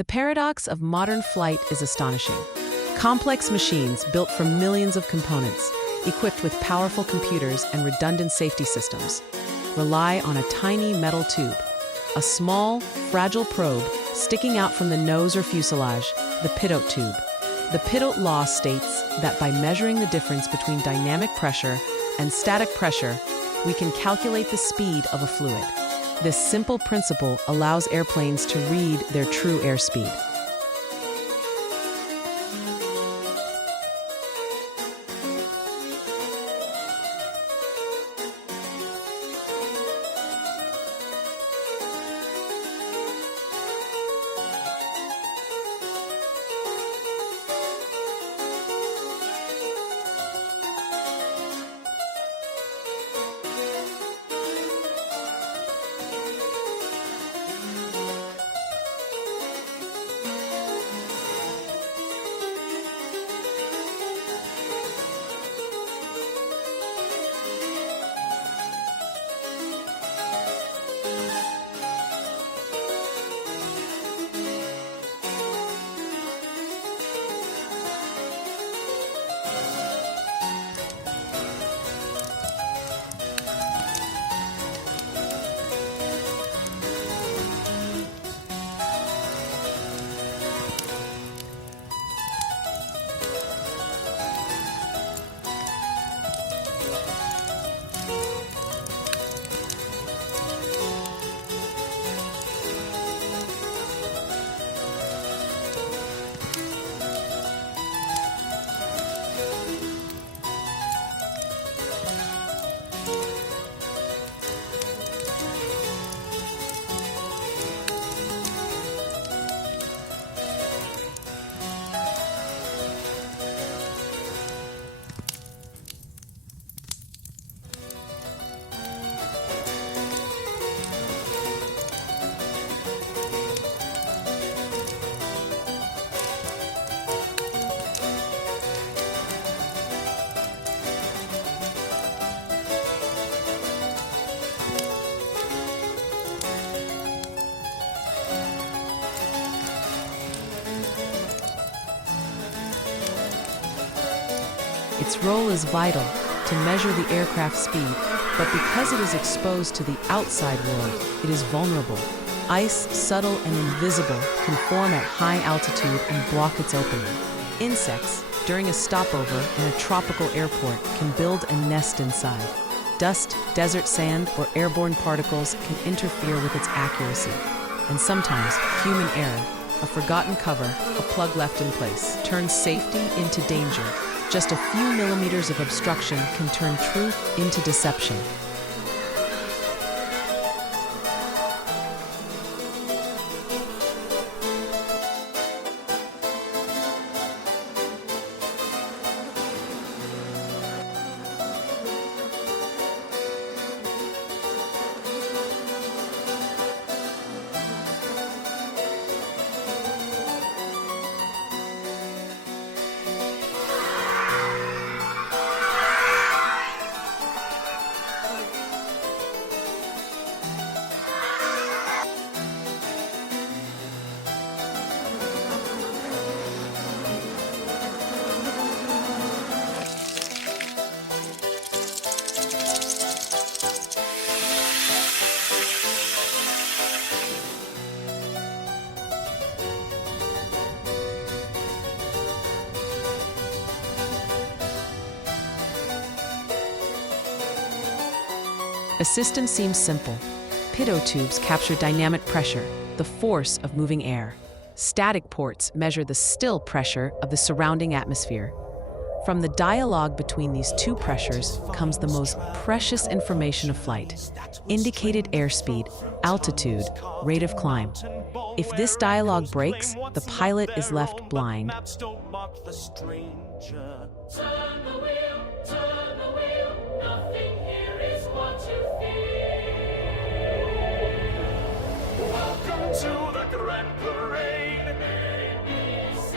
The paradox of modern flight is astonishing. Complex machines built from millions of components, equipped with powerful computers and redundant safety systems, rely on a tiny metal tube, a small, fragile probe sticking out from the nose or fuselage, the Pitot tube. The Pitot law states that by measuring the difference between dynamic pressure and static pressure, we can calculate the speed of a fluid. This simple principle allows airplanes to read their true airspeed. Its role is vital to measure the aircraft's speed, but because it is exposed to the outside world, it is vulnerable. Ice, subtle and invisible, can form at high altitude and block its opening. Insects, during a stopover in a tropical airport, can build a nest inside. Dust, desert sand, or airborne particles can interfere with its accuracy. And sometimes, human error, a forgotten cover, a plug left in place, turns safety into danger. Just a few millimeters of obstruction can turn truth into deception. A system seems simple. Pitot tubes capture dynamic pressure, the force of moving air. Static ports measure the still pressure of the surrounding atmosphere. From the dialogue between these two pressures comes the most precious information of flight: indicated airspeed, altitude, rate of climb. If this dialogue breaks, the pilot is left blind. Turn the wheel, nothing here is what you feel. Welcome to the Grand Parade, ABC,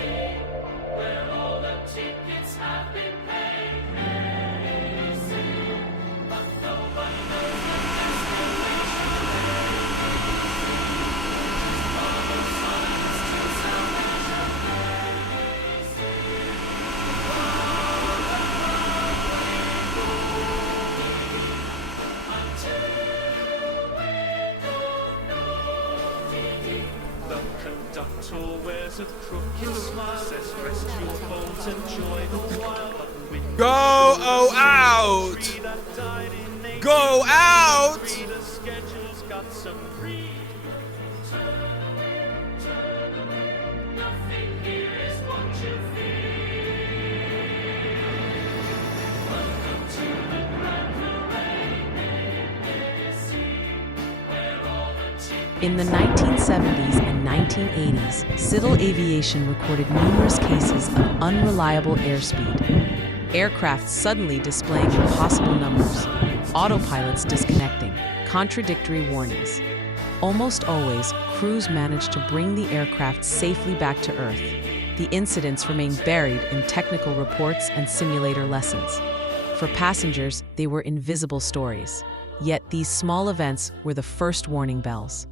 where all the tickets have been paid. ABC, but no one knows the destination. Follow signs to Doctor wears a crooked smile, says rest your bones, enjoy the while. But the wind Out! that died in Go out! the schedule's got some free. Turn away, nothing here is what you feel. Welcome to the Grand Parade, where all the chickens In the 1970s and 1980s, civil aviation recorded numerous cases of unreliable airspeed. Aircraft suddenly displaying impossible numbers, autopilots disconnecting, contradictory warnings. Almost always, crews managed to bring the aircraft safely back to Earth. The incidents remain buried in technical reports and simulator lessons. For passengers, they were invisible stories. Yet these small events were the first warning bells.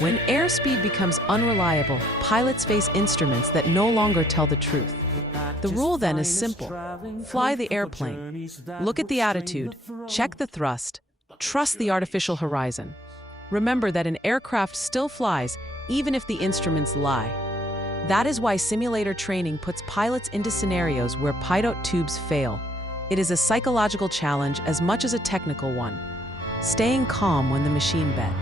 When airspeed becomes unreliable, pilots face instruments that no longer tell the truth. The rule then is simple. Fly the airplane. Look at the attitude. Check the thrust. Trust the artificial horizon. Remember that an aircraft still flies even if the instruments lie. That is why simulator training puts pilots into scenarios where Pitot tubes fail. It is a psychological challenge as much as a technical one. Staying calm when the machine bet.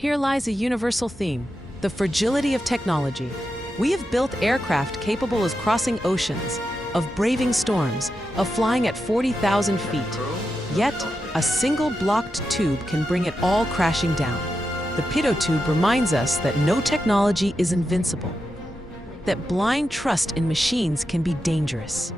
Here lies a universal theme, the fragility of technology. We have built aircraft capable of crossing oceans, of braving storms, of flying at 40,000 feet. Yet, a single blocked tube can bring it all crashing down. The Pitot tube reminds us that no technology is invincible, that blind trust in machines can be dangerous.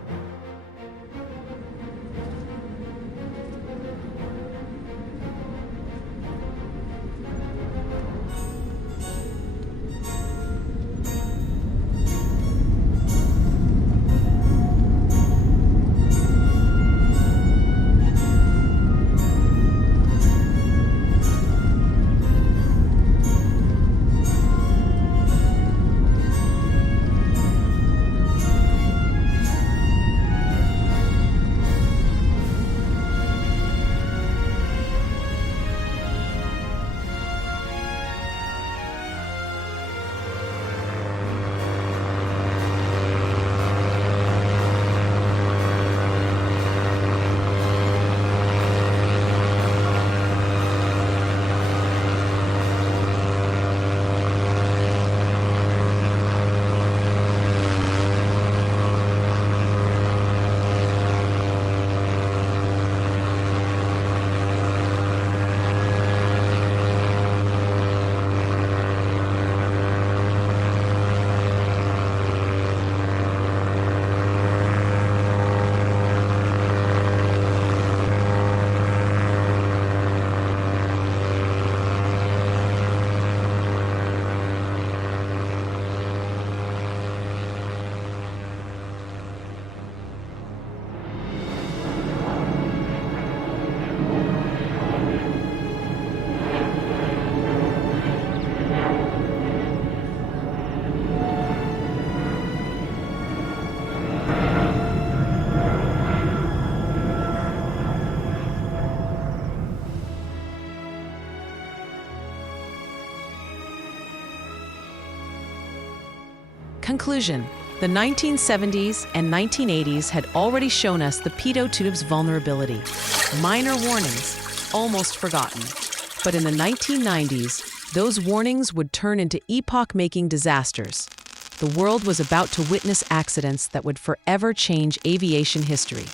Conclusion. The 1970s and 1980s had already shown us the Pitot tube's vulnerability. Minor warnings, almost forgotten. But in the 1990s, those warnings would turn into epoch-making disasters. The world was about to witness accidents that would forever change aviation history.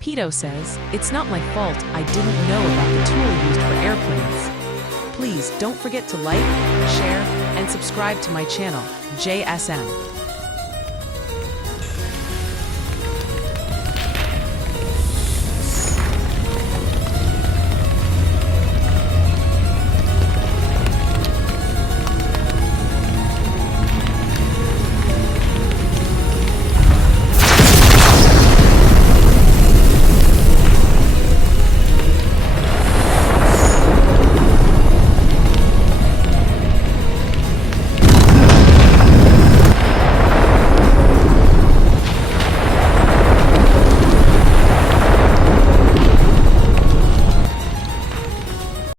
Pitot says, "It's not my fault I didn't know about the tool used for airplanes." Please don't forget to like, share, and subscribe to my channel, JSM.